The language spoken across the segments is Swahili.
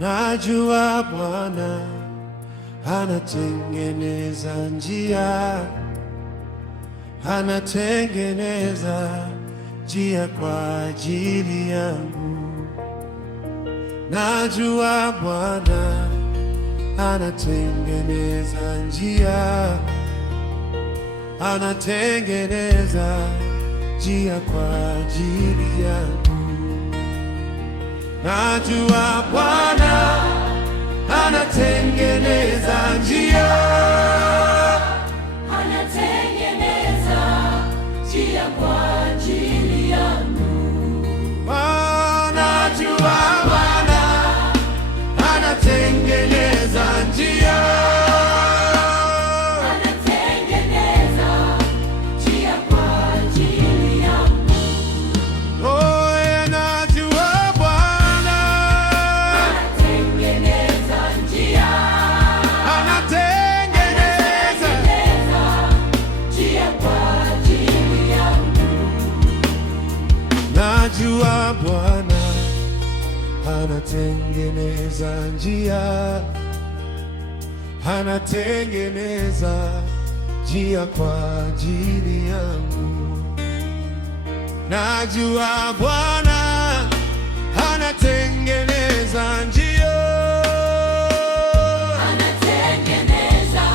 Najua Bwana anatengeneza njia, anatengeneza njia kwa ajili yangu. Najua Bwana anatengeneza njia, anatengeneza njia kwa ajili yangu. Najua Bwana anatengeneza njia, anatengeneza njia kwa ajili yangu. Najua Bwana anatengeneza njia, anatengeneza njia kwa ajili yangu. Najua Bwana anatengeneza njia, anatengeneza njia kwa ajili yangu. Najua Bwana anatengeneza njia, anatengeneza njia kwa ajili yangu. Najua Bwana anatengeneza njia, anatengeneza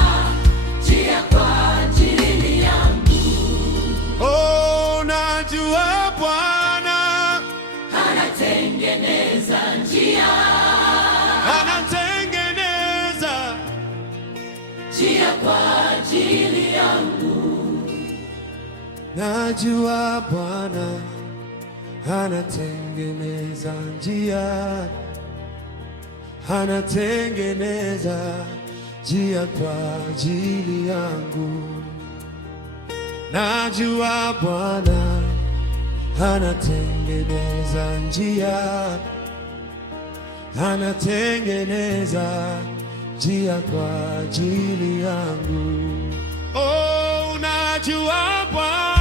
njia kwa ajili yangu. Najua Bwana anatengeneza njia, anatengeneza njia kwa ajili yangu. Najua Bwana anatengeneza njia, anatengeneza njia kwa ajili yangu. Najua Bwana anatengeneza njia, anatengeneza njia kwa ajili yangu. Najua Bwana